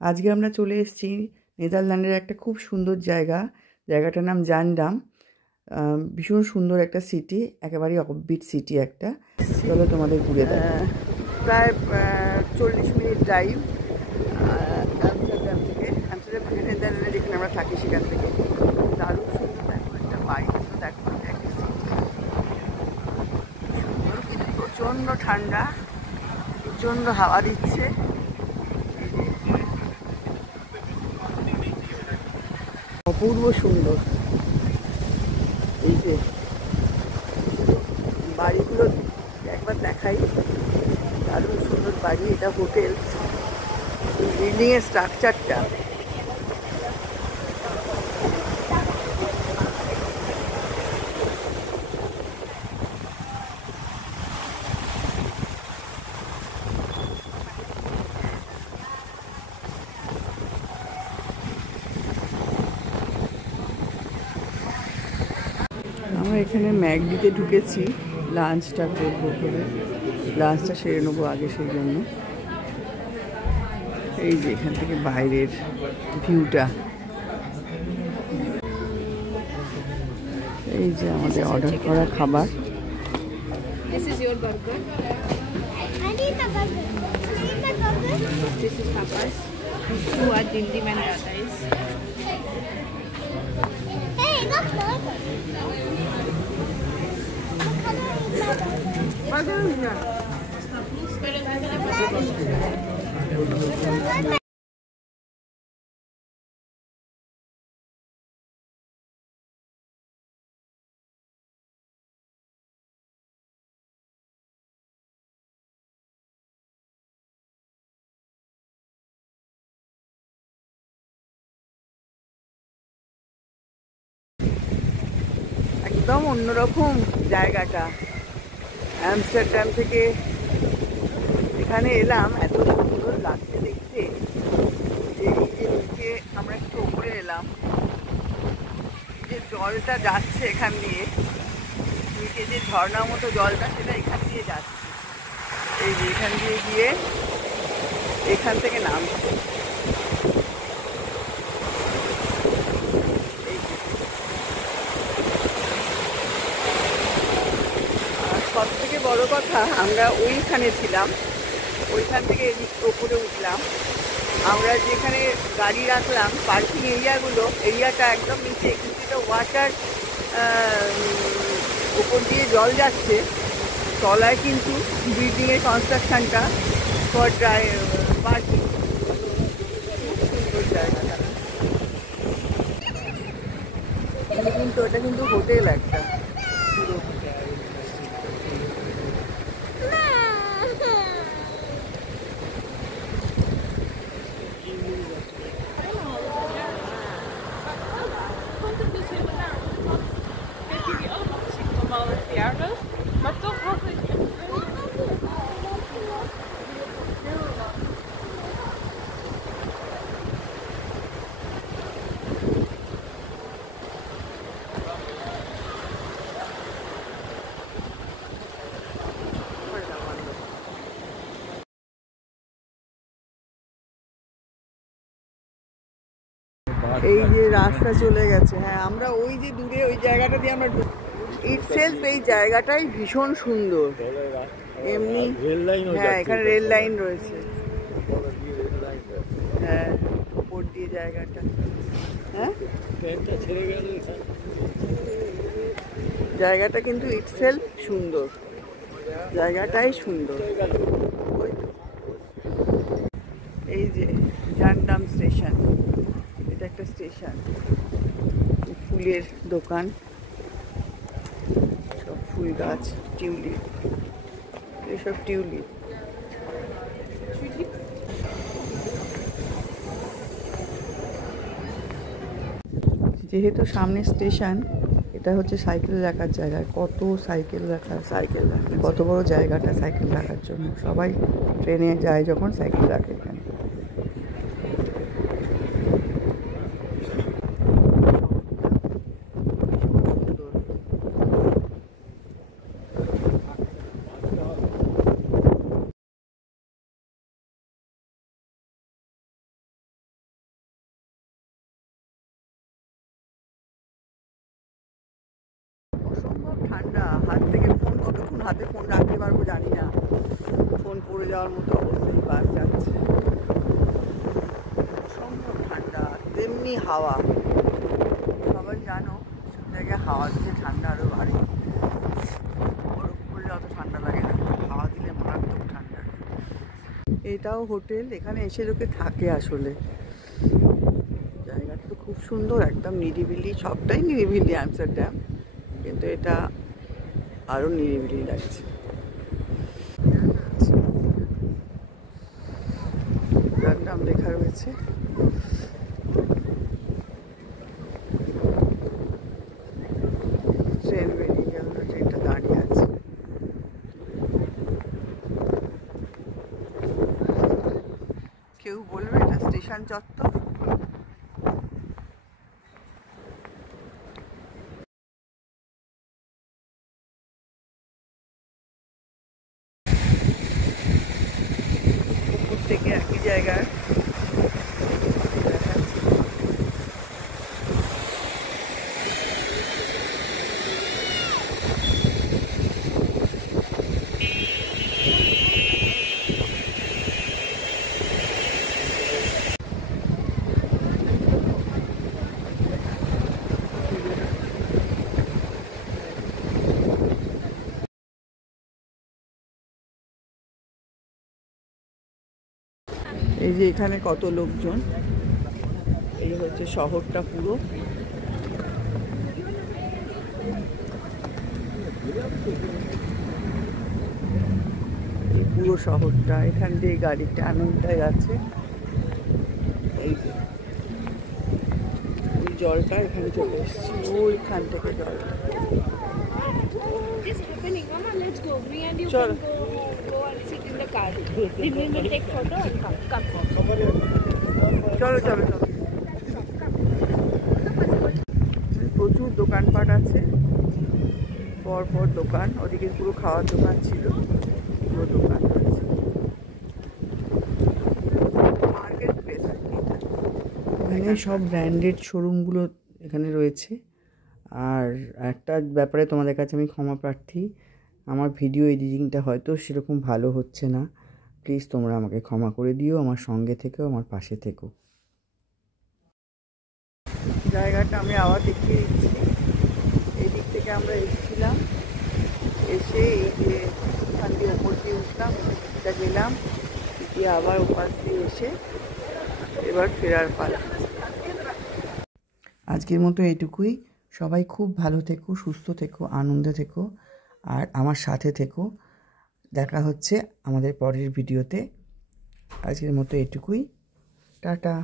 আজকে আমরা চলে এসেছি নেদারল্যান্ডের একটা খুব সুন্দর জায়গা। জায়গাটার নাম জানডাম। ভীষণ সুন্দর একটা সিটি, একেবারেই অফবিট সিটি একটা। চলো তোমাদের ঘুরে দেখাই। প্রায় 40 মিনিট ড্রাইভ অ্যামস্টারডাম থেকে। অ্যামস্টারডাম থেকে নেদারল্যান্ডে যেখানে আমরা থাকি সেখান থেকে। দারুণ সুন্দর, দেখো একটা বাড়ি, দেখো একটা সিটি সুন্দর, কিন্তু প্রচণ্ড ঠান্ডা, প্রচণ্ড হাওয়া দিচ্ছে। অপূর্ব সুন্দর। এই যে বাড়িগুলো একবার দেখাই, দারুণ সুন্দর বাড়ি। এটা হোটেল, বিল্ডিংয়ের স্ট্রাকচারটা আমরা এখানে ম্যাকডিতে ঢুকেছি, লাঞ্চটা করবো বলে। লাঞ্চটা সেরে নেবো আগে, সেই জন্য। এই যে এখান থেকে বাইরের ভিউটা, এই যে আমাদের অর্ডার করা খাবার। This is your burger. I need the burger. This is Papa's. These two are Dindim and Dadai's. Hey, that's burger. Burger is not. একদম অন্যরকম জায়গাটা। অ্যামস্টারডাম থেকে এখানে এলাম, এত সুন্দর লাগছে দেখতে। যে এই যে নিচে আমরা একটু উপরে এলাম, যে জলটা যাচ্ছে এখান দিয়ে, নিচে যে ঝর্ণার মতো জলটা, সেটা এখান দিয়ে যাচ্ছে। এই যে এখান দিয়ে গিয়ে এখান থেকে নামছে। সব থেকে বড় কথা, আমরা ওইখানে ছিলাম, ওইখান থেকে ওপরে উঠলাম। আমরা যেখানে গাড়ি রাখলাম, পার্কিং এরিয়াটা একদম নিচে, কিন্তু এটা ওয়াটার, উপর দিয়ে জল যাচ্ছে। তলায় কিন্তু বিল্ডিংয়ের কনস্ট্রাকশনটা ফর পার্কিং। সুন্দর জায়গাটা, কিন্তু এটা কিন্তু হোটেল একটা পুরো। Maar toch had ik... এই যে রাস্তা চলে গেছে, হ্যাঁ আমরা ওই যে দূরে ওই জায়গাটা দিয়ে আমরা ইটসেলফ, এই জায়গাটাই ভীষণ সুন্দর। এমনি হ্যাঁ, এখানে রেল লাইন রয়েছে। হ্যাঁ, উপর দিয়ে জায়গাটা, হ্যাঁ জায়গাটা কিন্তু ইটসেলফ সুন্দর, জায়গাটাই সুন্দর। এই যে জানডাম স্টেশন, এটা একটা স্টেশন। ফুলের দোকান, সব ফুল গাছ, টিউলিপ, এসব টিউলিপ। যেহেতু সামনে স্টেশন, এটা হচ্ছে সাইকেল রাখার জায়গা। কত সাইকেল রাখা, কত বড় জায়গাটা সাইকেল রাখার জন্য। সবাই ট্রেনে যায় যখন, সাইকেল রাখে এখানে। ঠান্ডা, হাত থেকে ফোন কতক্ষণ হাতে ফোন রাখতে পারবো জানি না, ফোন পড়ে যাওয়ার মতো অবস্থায় বাস যাচ্ছে। অসম্ভব ঠান্ডা, তেমনি হাওয়া। সবাই জানো সব জায়গায় হাওয়া দিলে ঠান্ডা আরও বাড়ে, বরফ পড়লে অত ঠান্ডা লাগে না, হাওয়া দিলে মারাত্মক ঠান্ডা। এটাও হোটেল, এখানে এসে লোকে থাকে আসলে। জায়গাটা তো খুব সুন্দর, একদম নিরিবিলি, সবটাই নিরিবিলি আমস্টারডাম, কিন্তু এটা আরও নিরিবিলি লাগছে। নাম লেখা রয়েছে। ট্রেন বেরিয়ে গেল, ট্রেনটা দাঁড়িয়ে আছে। কেউ বলবে এটা স্টেশন চত্বর? উপর থেকে একই জায়গায় এই যে এখানে কত লোকজন, এই হচ্ছে শহরটা পুরো। এই পুরো শহরটা, এখান দিয়ে গাড়িটা আনন্দটায় যাচ্ছে। এই যে ওই জলটা এখানে চলে এসছে, ওইখান থেকে জলটা। It's happening, Mama. Let's go. Me and you Sure. can go and sit in the car. Then we will take photo and come. চলো চলো চলো। প্রচুর দোকানপাট আছে, পর পর দোকান, ওদিকে পুরো খাওয়ার দোকান ছিল, পুরো দোকান আছে। মার্কেট প্লেস আর কি। এখানে সব ব্র্যান্ডেড শোরুমগুলো এখানে রয়েছে। আর একটা ব্যাপারে তোমাদের কাছে আমি ক্ষমা প্রার্থী, আমার ভিডিও এডিটিংটা হয়তো সেরকম ভালো হচ্ছে না, প্লিজ তোমরা আমাকে ক্ষমা করে দিও, আমার সঙ্গে থেকেও, আমার পাশে থেকো। জায়গাটা আমি আবার দেখিয়ে দিচ্ছি। এই দিক থেকে আমরা এসেছিলাম, এসে এই যে ওখান দিয়ে ওপর দিয়ে উঠলাম, দিকটা গেলাম, দিয়ে আবার ওপাশ দিয়ে এসে এবার ফেরার পালা। আজকের মতো এইটুকুই। সবাই খুব ভালো থেকো, সুস্থ থেকো, আনন্দে থেকো, আর আমার সাথে থেকো। দেখা হচ্ছে আমাদের পরের ভিডিওতে। আজকের মতো এইটুকুই, টাটা।